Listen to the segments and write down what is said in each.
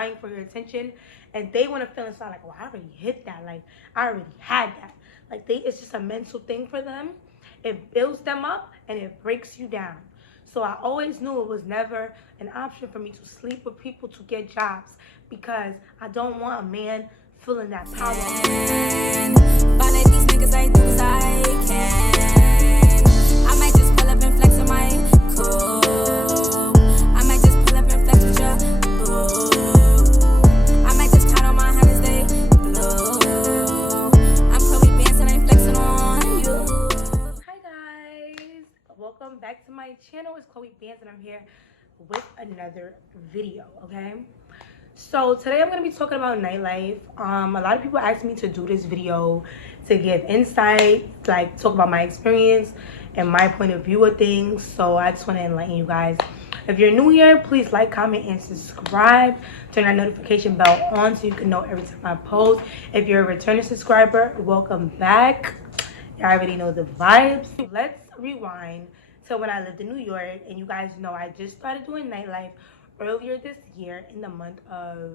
vying for your attention, and they want to feel inside like, oh, I already hit that, like I already had that. Like it's just a mental thing for them. It builds them up and it breaks you down. So I always knew it was never an option for me to sleep with people to get jobs, because I don't want a man feeling that power. These niggas ain't do as I can. I might just pull up and flex on my cool. I might just pull up and flex with your boo. I might just count on my hundreds, they blue. I'm Chloe Benson, ain't flexing on you. Hi guys, welcome back to my channel. It's Chloe Benson. I'm here with another video, okay? So today I'm going to be talking about nightlife. A lot of people asked me to do this video to give insight, like talk about my experience and my point of view of things. So I just want to enlighten you guys. If you're new here, please like, comment, and subscribe. Turn that notification bell on so you can know every time I post. If you're a returning subscriber, welcome back. You already know the vibes. Let's rewind to when I lived in New York, and you guys know I just started doing nightlife earlier this year in the month of,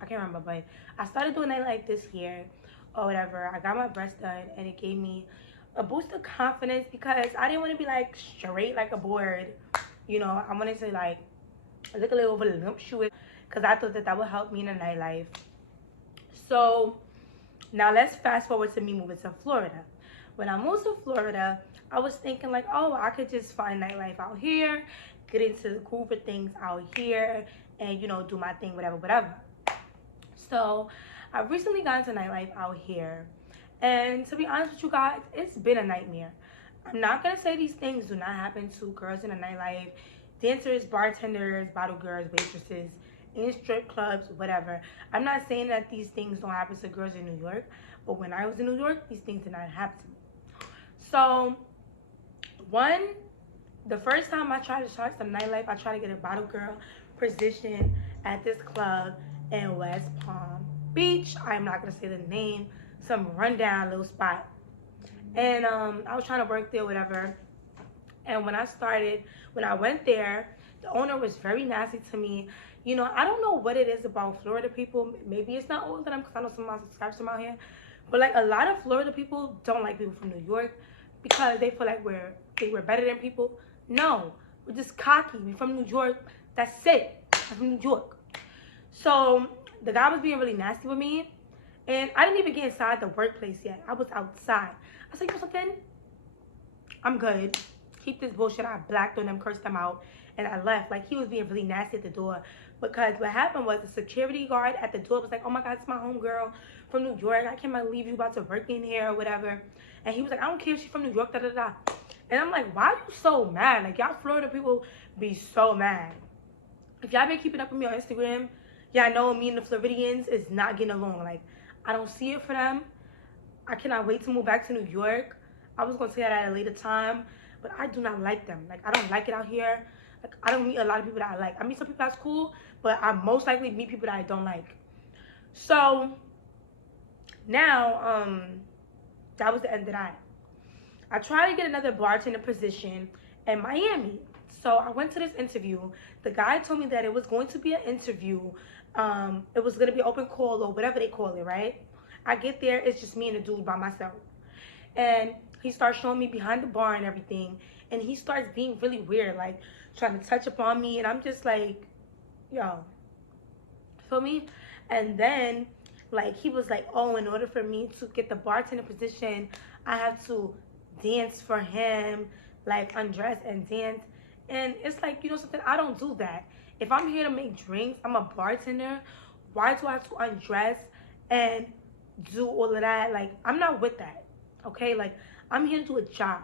I can't remember, but I started doing nightlife this year or whatever. I got my breast done and it gave me a boost of confidence because I didn't want to be like straight like a board, you know. I wanted to like look a little voluptuous because I thought that would help me in the nightlife. So now let's fast forward to me moving to Florida. When I moved to Florida, I was thinking like, oh, I could just find nightlife out here, get into the groove of things out here, and you know, do my thing, whatever. So I recently got into nightlife out here, and to be honest with you guys, it's been a nightmare. I'm not gonna say these things do not happen to girls in the nightlife, dancers, bartenders, bottle girls, waitresses, in strip clubs, whatever. I'm not saying that these things don't happen to girls in New York, but when I was in New York, these things did not happen to me. So the first time I tried to start some nightlife, I tried to get a bottle girl position at this club in West Palm Beach. I'm not gonna say the name, some rundown little spot. And I was trying to work there, whatever. And when I went there, the owner was very nasty to me. You know, I don't know what it is about Florida people. Maybe it's not all of them, because I know some of my subscribers from out here. But like a lot of Florida people don't like people from New York because they feel like we're better than people. No, we're just cocky. We're from New York. That's it. I'm from New York. So the guy was being really nasty with me, and I didn't even get inside the workplace yet. I was outside. I said, you know something? I'm good. Keep this bullshit. I blacked on them, cursed them out, and I left. Like, he was being really nasty at the door, because what happened was the security guard at the door was like, oh my God, it's my homegirl from New York. I can't believe you about to work in here or whatever. And he was like, I don't care if she's from New York, da-da-da. And I'm like, why are you so mad? Like, y'all Florida people be so mad. If y'all been keeping up with me on Instagram, y'all know me and the Floridians is not getting along. Like, I don't see it for them. I cannot wait to move back to New York. I was going to say that at a later time, but I do not like them. Like, I don't like it out here. Like, I don't meet a lot of people that I like. I meet some people that's cool, but I most likely meet people that I don't like. So now, that was the end of that. I tried to get another bartender position in Miami. So I went to this interview. The guy told me that it was going to be an interview. It was going to be open call or whatever they call it, right? I get there, it's just me and the dude by myself. And he starts showing me behind the bar and everything. And he starts being really weird, like trying to touch upon me. And I'm just like, yo, feel me? And then, like, he was like, oh, in order for me to get the bartender position, I have to dance for him, like undress and dance. And it's like, you know something, I don't do that. If I'm here to make drinks, I'm a bartender, why do I have to undress and do all of that? Like, I'm not with that, okay? Like, I'm here to do a job.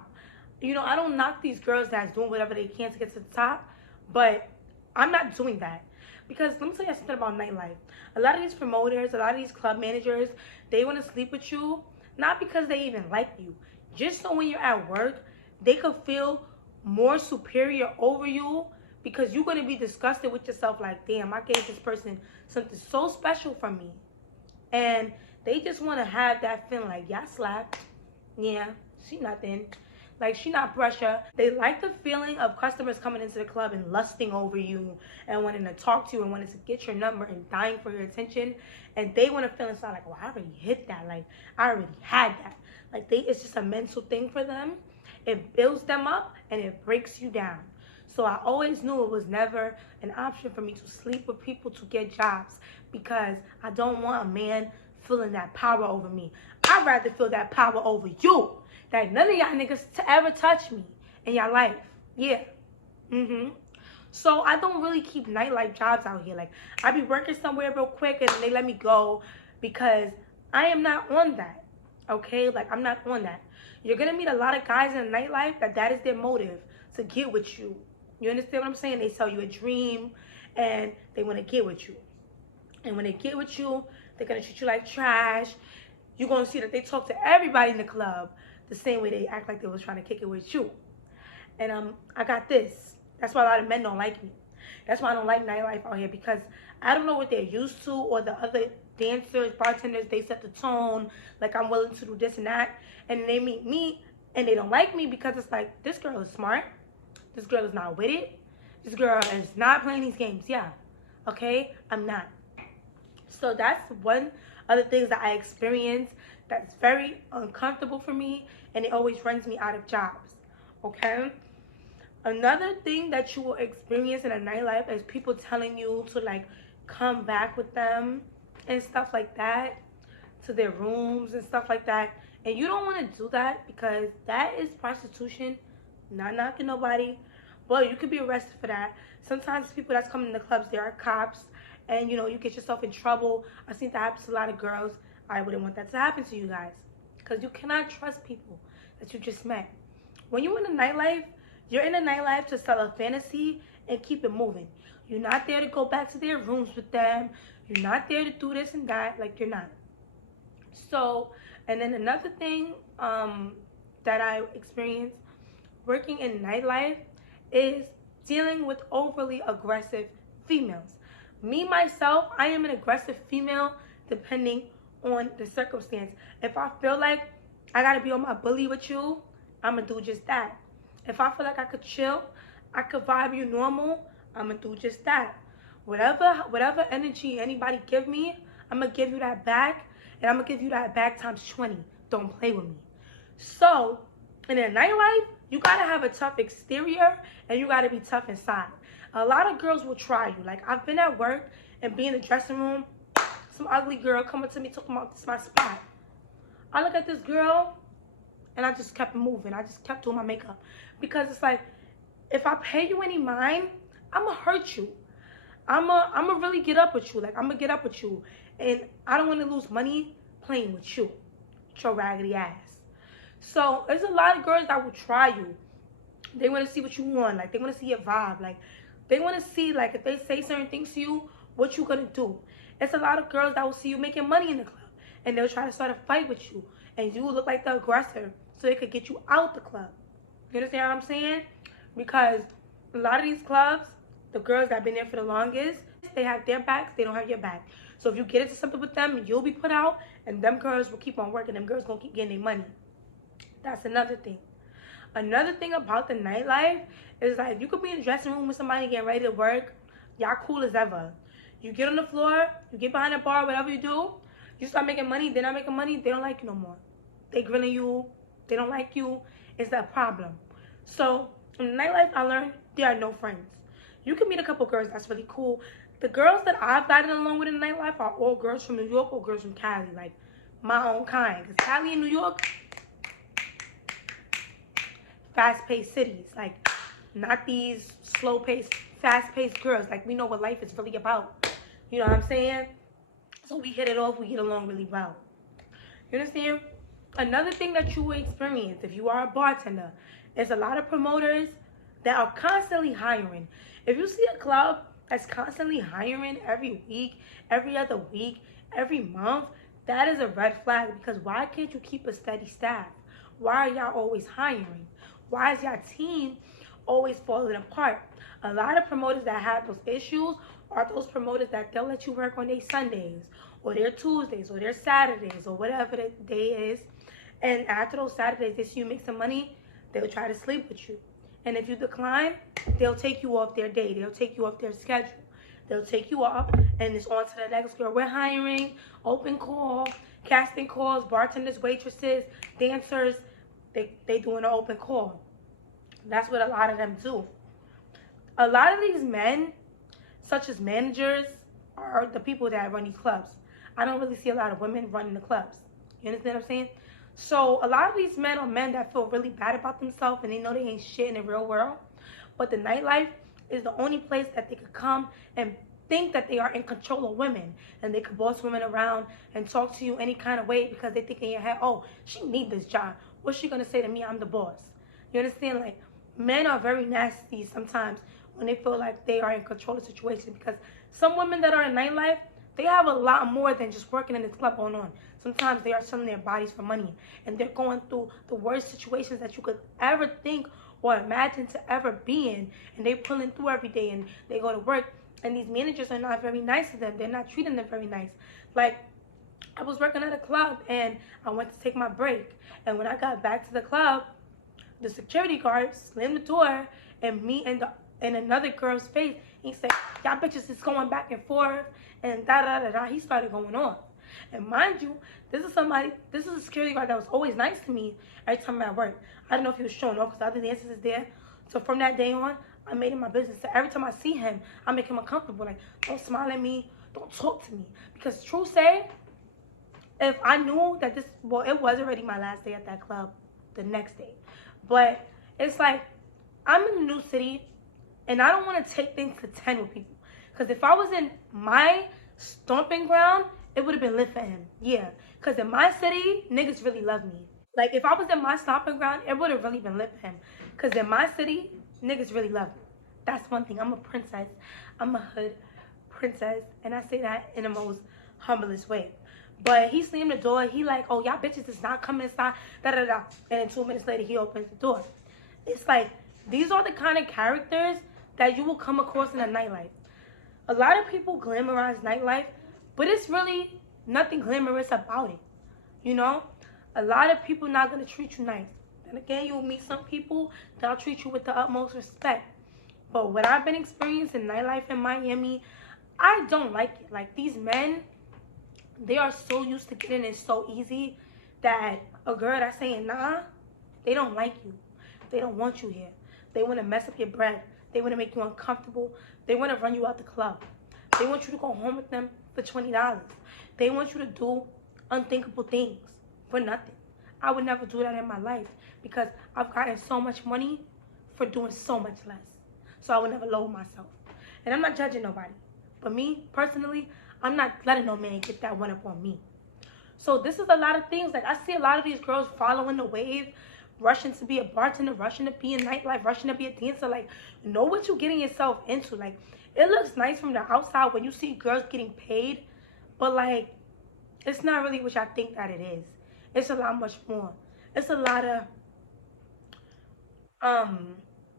You know, I don't knock these girls that's doing whatever they can to get to the top, but I'm not doing that. Because let me tell you something about nightlife. A lot of these promoters, a lot of these club managers, they want to sleep with you, not because they even like you, just so when you're at work, they could feel more superior over you, because you're going to be disgusted with yourself like, damn, I gave this person something so special from me. And they just want to have that feeling like, yeah, I slapped. Yeah, she nothing. Like, she not pressure. They like the feeling of customers coming into the club and lusting over you and wanting to talk to you and wanting to get your number and dying for your attention. And they want to feel inside like, well, I already hit that. Like, I already had that. Like, it's just a mental thing for them. It builds them up and it breaks you down. So I always knew it was never an option for me to sleep with people to get jobs, because I don't want a man feeling that power over me. I'd rather feel that power over you. That none of y'all niggas to ever touch me in your life. Yeah. So I don't really keep nightlife jobs out here. Like, I be working somewhere real quick and then they let me go because I am not on that. Okay? Like, I'm not on that. You're gonna meet a lot of guys in nightlife that is their motive, to get with you. You understand what I'm saying? They sell you a dream and they want to get with you. And when they get with you, they're gonna treat you like trash. You're gonna see that they talk to everybody in the club the same way they act like they was trying to kick it with you. And I got this. That's why a lot of men don't like me. That's why I don't like nightlife out here, because I don't know what they're used to, or the other dancers, bartenders, they set the tone, like I'm willing to do this and that. And they meet me and they don't like me because it's like, this girl is smart. This girl is not with it. This girl is not playing these games. Yeah. Okay? I'm not. So that's one of the things that I experience that's very uncomfortable for me, and it always runs me out of jobs. Okay? Another thing that you will experience in a nightlife is people telling you to, like, come back with them and stuff like that, to their rooms and stuff like that. And you don't want to do that, because that is prostitution. Not knocking nobody, but you could be arrested for that. Sometimes people that's coming in the clubs, there are cops, and you get yourself in trouble. I've seen that happen to a lot of girls. I wouldn't want that to happen to you guys, because you cannot trust people that you just met. When you're in a nightlife, you're in a nightlife to sell a fantasy and keep it moving. You're not there to go back to their rooms with them. You're not there to do this and that. Like, you're not. So, and then another thing that I experienced working in nightlife is dealing with overly aggressive females. Me, myself, I am an aggressive female depending on the circumstance. If I feel like I gotta be on my bully with you, I'm gonna do just that. If I feel like I could chill, I could vibe you normal, I'm gonna do just that. Whatever energy anybody give me, I'm gonna give you that back, and I'm gonna give you that back times 20. Don't play with me. So, in a nightlife, you gotta have a tough exterior and you gotta be tough inside. A lot of girls will try you. Like, I've been at work and be in the dressing room, some ugly girl coming to me talking about, this is my spot. I look at this girl and I just kept moving. I just kept doing my makeup, because it's like, if I pay you any mind, I'ma hurt you. I'ma really get up with you. Like, I'ma get up with you, and I don't want to lose money playing with you, with your raggedy ass. So there's a lot of girls that will try you. They want to see what you want. Like, they want to see your vibe. Like, they want to see, like, if they say certain things to you, what you gonna do. It's a lot of girls that will see you making money in the club, and they'll try to start a fight with you, and you will look like the aggressor, so they could get you out the club. You understand what I'm saying? Because a lot of these clubs, the girls that have been there for the longest, they have their backs, they don't have your back. So if you get into something with them, you'll be put out, and them girls will keep on working. Them girls gonna keep getting their money. That's another thing. Another thing about the nightlife is, like, you could be in the dressing room with somebody getting ready to work. Y'all cool as ever. You get on the floor, you get behind the bar, whatever you do, you start making money, they're not making money, they don't like you no more. They grilling you, they don't like you. It's a problem. So in the nightlife, I learned there are no friends. You can meet a couple girls that's really cool. The girls that I've gotten along with in the nightlife are all girls from New York or girls from Cali, like my own kind. Because Cali and New York, fast-paced cities. Like, not these slow-paced, fast-paced girls. Like, we know what life is really about. You know what I'm saying? So we hit it off. We get along really well. You understand? Another thing that you will experience if you are a bartender is a lot of promoters that are constantly hiring. If you see a club that's constantly hiring every week, every other week, every month, that is a red flag, because why can't you keep a steady staff? Why are y'all always hiring? Why is y'all team always falling apart? A lot of promoters that have those issues are those promoters that they'll let you work on their Sundays or their Tuesdays or their Saturdays or whatever the day is. And after those Saturdays, they see you make some money, They'll try to sleep with you. And if you decline, they'll take you off their day. They'll take you off their schedule. They'll take you off, and it's on to the next girl. We're hiring, open call, casting calls, bartenders, waitresses, dancers. They doing an open call. That's what a lot of them do. A lot of these men, such as managers, are the people that run these clubs. I don't really see a lot of women running the clubs. You understand what I'm saying? So a lot of these men are men that feel really bad about themselves and they know they ain't shit in the real world. But the nightlife is the only place that they could come and think that they are in control of women. And they could boss women around and talk to you any kind of way because they think in your head, oh, she need this job. What's she going to say to me? I'm the boss. You understand? Like, men are very nasty sometimes when they feel like they are in control of the situation, because some women that are in nightlife, they have a lot more than just working in this club going on. Sometimes they are selling their bodies for money, and they're going through the worst situations that you could ever think or imagine to ever be in, and they're pulling through every day, and they go to work, and these managers are not very nice to them. They're not treating them very nice. Like, I was working at a club, and I went to take my break, and when I got back to the club, the security guard slammed the door and me and another girl's face. He said, y'all bitches is going back and forth and da-da-da-da. He started going on. And mind you, this is a security guard that was always nice to me every time I'm at work. I don't know if he was showing off because the other dancers is there. So from that day on, I made it my business. So every time I see him, I make him uncomfortable. Like, don't smile at me. Don't talk to me. Because true say, if I knew that it was already my last day at that club the next day. But it's like, I'm in a new city, and I don't want to take things to 10 with people. Because if I was in my stomping ground, it would have been lit for him. Yeah. Because in my city, niggas really love me. Like, if I was in my stomping ground, it would have really been lit for him. Because in my city, niggas really love me. That's one thing. I'm a princess. I'm a hood princess. And I say that in the most humblest way. But he slammed the door. He like, oh, y'all bitches is not coming inside. Da-da-da. And then 2 minutes later, he opens the door. It's like, these are the kind of characters that you will come across in a nightlife. A lot of people glamorize nightlife, but it's really nothing glamorous about it. You know? A lot of people not going to treat you nice. And again, you'll meet some people that'll treat you with the utmost respect. But what I've been experiencing in nightlife in Miami, I don't like it. Like, these men, they are so used to getting it so easy that a girl that's saying nah, they don't like you. They don't want you here. They want to mess up your breath. They want to make you uncomfortable. They want to run you out the club. They want you to go home with them for $20. They want you to do unthinkable things for nothing. I would never do that in my life because I've gotten so much money for doing so much less. So I would never lower myself. And I'm not judging nobody. But me, personally, I'm not letting no man get that one up on me. So this is a lot of things. Like, I see a lot of these girls following the wave, rushing to be a bartender, rushing to be in nightlife, rushing to be a dancer. Like, know what you're getting yourself into. Like, it looks nice from the outside when you see girls getting paid, but like, it's not really what y'all think that it is. It's a lot much more. It's a lot of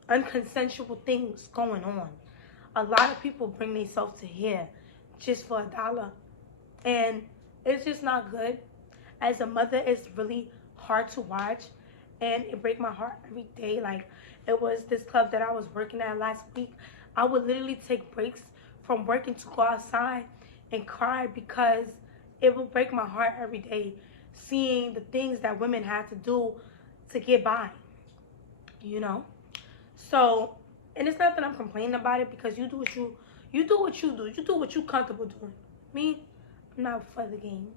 unconsensual things going on. A lot of people bring themselves to here just for $1. And it's just not good. As a mother, it's really hard to watch. And it breaks my heart every day. Like, it was this club that I was working at last week. I would literally take breaks from working to go outside and cry because it would break my heart every day seeing the things that women had to do to get by, you know? So, and it's not that I'm complaining about it because you do what you do. You do what you're comfortable doing. Me, I'm not for the games.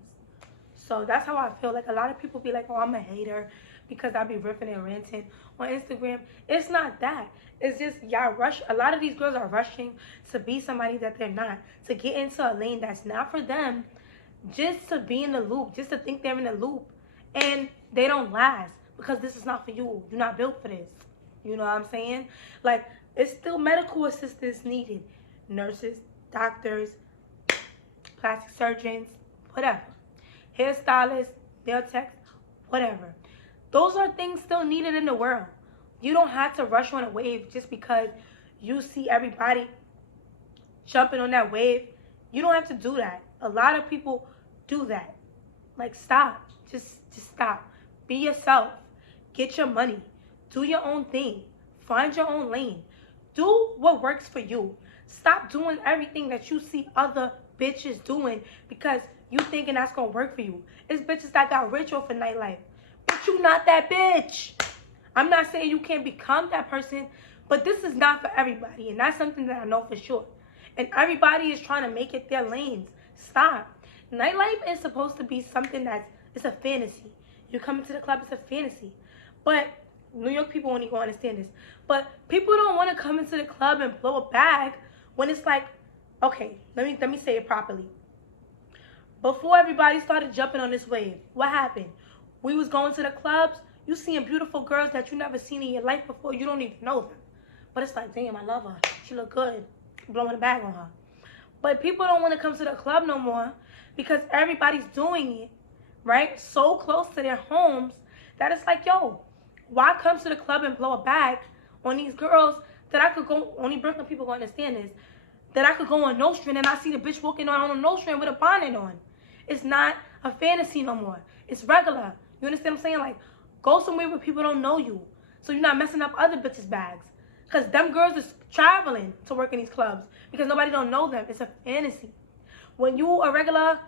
So that's how I feel. Like, a lot of people be like, oh, I'm a hater because I be riffing and ranting on Instagram. It's not that. It's just y'all rush. A lot of these girls are rushing to be somebody that they're not, to get into a lane that's not for them, just to be in the loop, just to think they're in the loop. And they don't last because this is not for you. You're not built for this. You know what I'm saying? Like, it's still medical assistance needed. Nurses, doctors, plastic surgeons, whatever. Hairstylists, nail techs, whatever. Those are things still needed in the world. You don't have to rush on a wave just because you see everybody jumping on that wave. You don't have to do that. A lot of people do that. Like, stop. Just stop. Be yourself. Get your money. Do your own thing. Find your own lane. Do what works for you. Stop doing everything that you see other bitches doing because you thinking that's gonna work for you. It's bitches that got rich off of nightlife. But you not that bitch. I'm not saying you can't become that person, but this is not for everybody. And that's something that I know for sure. And everybody is trying to make it their lanes. Stop. Nightlife is supposed to be something it's a fantasy. You come into the club, it's a fantasy. But New York people only gonna understand this. But people don't want to come into the club and blow a bag when it's like, okay, let me say it properly. Before everybody started jumping on this wave, what happened? We was going to the clubs, you seeing beautiful girls that you never seen in your life before, you don't even know them. But it's like, damn, I love her. She look good. Blowing a bag on her. But people don't want to come to the club no more because everybody's doing it, right? So close to their homes that it's like, yo, why come to the club and blow a bag on these girls that I could go, only Brooklyn people gonna understand this, that I could go on Nostrand and I see the bitch walking on a Nostrand with a bonnet on. It's not a fantasy no more. It's regular. You understand what I'm saying? Like, go somewhere where people don't know you so you're not messing up other bitches' bags. Because them girls is traveling to work in these clubs because nobody don't know them. It's a fantasy. When you a regular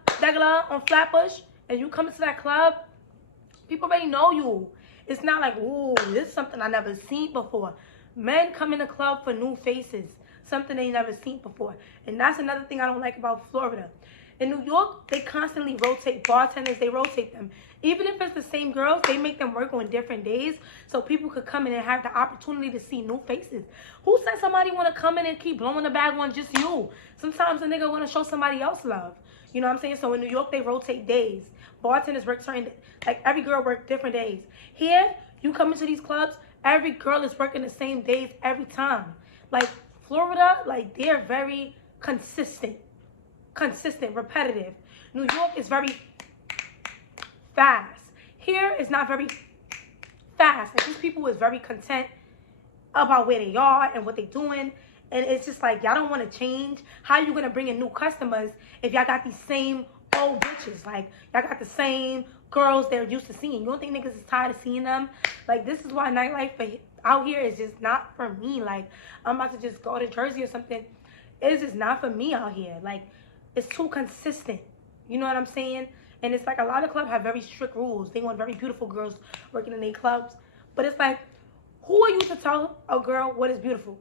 on Flatbush and you come into that club, people already know you. It's not like, ooh, this is something I never seen before. Men come in the club for new faces, something they never seen before. And that's another thing I don't like about Florida. In New York, they constantly rotate bartenders. They rotate them. Even if it's the same girls, they make them work on different days so people could come in and have the opportunity to see new faces. Who said somebody want to come in and keep blowing the bag on just you? Sometimes a nigga want to show somebody else love. You know what I'm saying? So in New York, they rotate days. Bartenders work certain, like every girl work different days. Here, you come into these clubs, every girl is working the same days every time. Like Florida, like they're very consistent, repetitive. New York is very fast. Here is not very fast. Like these people is very content about where they are and what they doing. And it's just like, y'all don't want to change. How you going to bring in new customers if y'all got these same old bitches? Like, y'all got the same girls they're used to seeing. You don't think niggas is tired of seeing them? Like, this is why nightlife out here is just not for me. Like, I'm about to just go to Jersey or something. It's just not for me out here. Like, it's too consistent. You know what I'm saying? And it's like a lot of clubs have very strict rules. They want very beautiful girls working in their clubs. But it's like, who are you to tell a girl what is beautiful?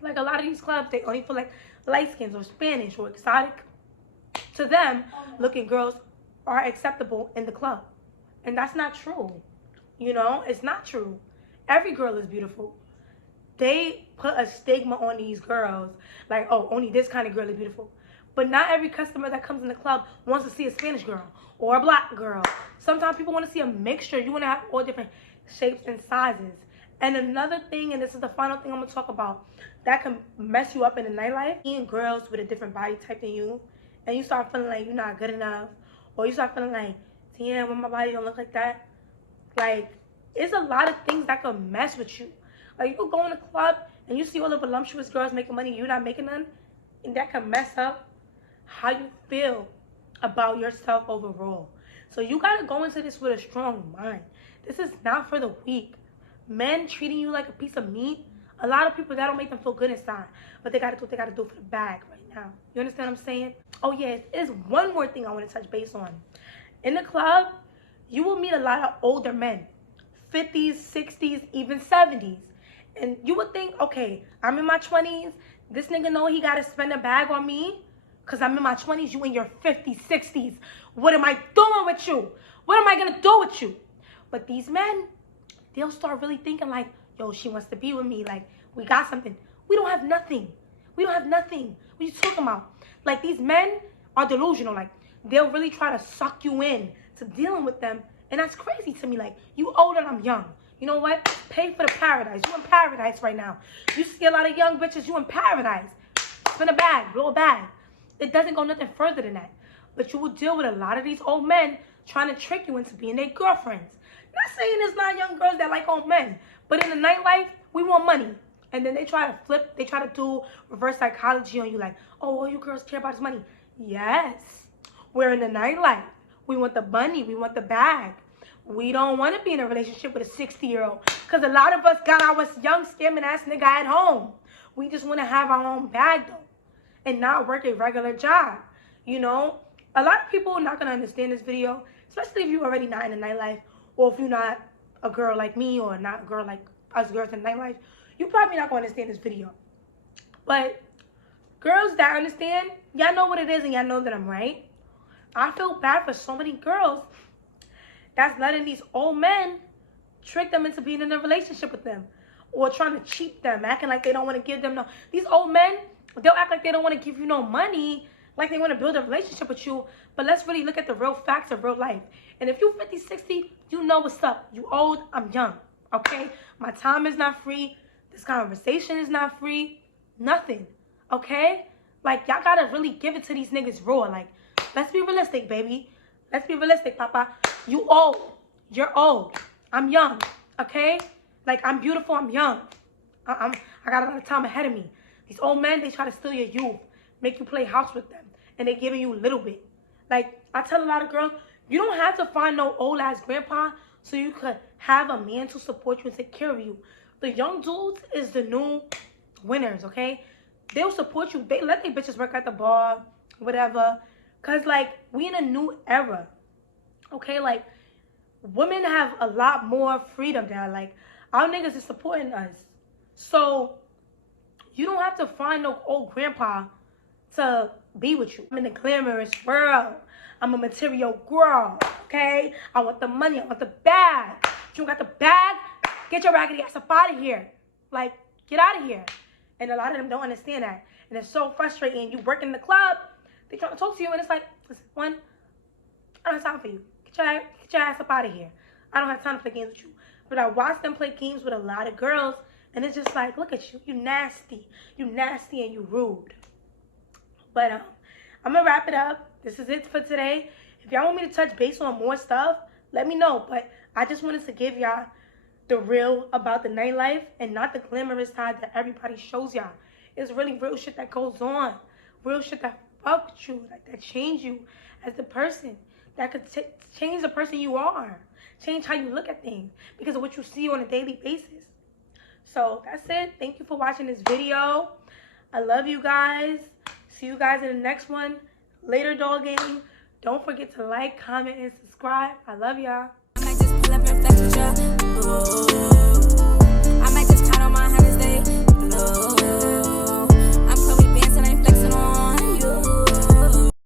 Like a lot of these clubs, they only feel like light skins or Spanish or exotic. To them, looking girls are acceptable in the club. And that's not true. You know, it's not true. Every girl is beautiful. They put a stigma on these girls. Like, oh, only this kind of girl is beautiful. But not every customer that comes in the club wants to see a Spanish girl or a black girl. Sometimes people want to see a mixture. You want to have all different shapes and sizes. And another thing, and this is the final thing I'm going to talk about, that can mess you up in the nightlife. Seeing girls with a different body type than you, and you start feeling like you're not good enough. Or you start feeling like, damn, when my body don't look like that. Like, it's a lot of things that could mess with you. Like, you could go in a club, and you see all the voluptuous girls making money, you're not making none. And that can mess up how you feel about yourself overall. So you got to go into this with a strong mind. This is not for the weak. Men treating you like a piece of meat, a lot of people, that don't make them feel good inside. But they got to do what they got to do for the bag right now. You understand what I'm saying? Oh, yes. There's one more thing I want to touch base on. In the club, you will meet a lot of older men. 50s, 60s, even 70s. And you would think, okay, I'm in my 20s. This nigga know he got to spend a bag on me. Because I'm in my 20s, you in your 50s, 60s. What am I doing with you? What am I going to do with you? But these men, they'll start really thinking like, yo, she wants to be with me. Like, we got something. We don't have nothing. We don't have nothing. What are you talking about? Like, these men are delusional. Like, they'll really try to suck you in to dealing with them. And that's crazy to me. Like, you old and I'm young. You know what? Pay for the paradise. You in paradise right now. You see a lot of young bitches, you in paradise. Spin a bag, blow a bag. It doesn't go nothing further than that. But you will deal with a lot of these old men trying to trick you into being their girlfriends. Not saying there's not young girls that like old men. But in the nightlife, we want money. And then they try to flip, they try to do reverse psychology on you like, oh, all you girls care about is money. Yes. We're in the nightlife. We want the money. We want the bag. We don't want to be in a relationship with a 60-year-old. Because a lot of us got our young scamming ass nigga at home. We just want to have our own bag though. And not work a regular job. You know? A lot of people are not going to understand this video. Especially if you're already not in the nightlife. Or if you're not a girl like me. Or not a girl like us girls in the nightlife. You're probably not going to understand this video. But girls that understand, y'all know what it is and y'all know that I'm right. I feel bad for so many girls that's letting these old men trick them into being in a relationship with them. Or trying to cheat them, acting like they don't want to give them no... These old men, they'll act like they don't want to give you no money, like they want to build a relationship with you. But let's really look at the real facts of real life. And if you're 50, 60, you know what's up. You old, I'm young, okay? My time is not free. This conversation is not free. Nothing, okay? Like, y'all gotta really give it to these niggas raw. Like, let's be realistic, baby. Let's be realistic, papa. You old. You're old. I'm young, okay? Like, I'm beautiful. I'm young. I got a lot of time ahead of me. These old men, they try to steal your youth. Make you play house with them. And they giving you a little bit. Like, I tell a lot of girls, you don't have to find no old-ass grandpa so you could have a man to support you and take care of you. The young dudes is the new winners, okay? They'll support you. They let their bitches work at the bar, whatever. Because, like, we in a new era, okay? Like, women have a lot more freedom now. Like, our niggas is supporting us. So, you don't have to find no old grandpa to be with you. I'm in the glamorous world. I'm a material girl, okay? I want the money. I want the bag. If you got the bag, get your raggedy ass up out of here. Like, get out of here. And a lot of them don't understand that. And it's so frustrating. You work in the club, they try to talk to you, and it's like, listen, one, I don't have time for you. Get your ass up out of here. I don't have time to play games with you. But I watch them play games with a lot of girls, and it's just like, look at you. You nasty. You nasty and you rude. But I'm going to wrap it up. This is it for today. If y'all want me to touch base on more stuff, let me know. But I just wanted to give y'all the real about the nightlife and not the glamorous side that everybody shows y'all. It's really real shit that goes on. Real shit that fuck with you, like that change you as the person. That could change the person you are. Change how you look at things because of what you see on a daily basis. So that's it. Thank you for watching this video. I love you guys. See you guys in the next one. Later, dog game. Don't forget to like, comment, and subscribe. I love y'all. I might just pull up your flex with ya. Ooh.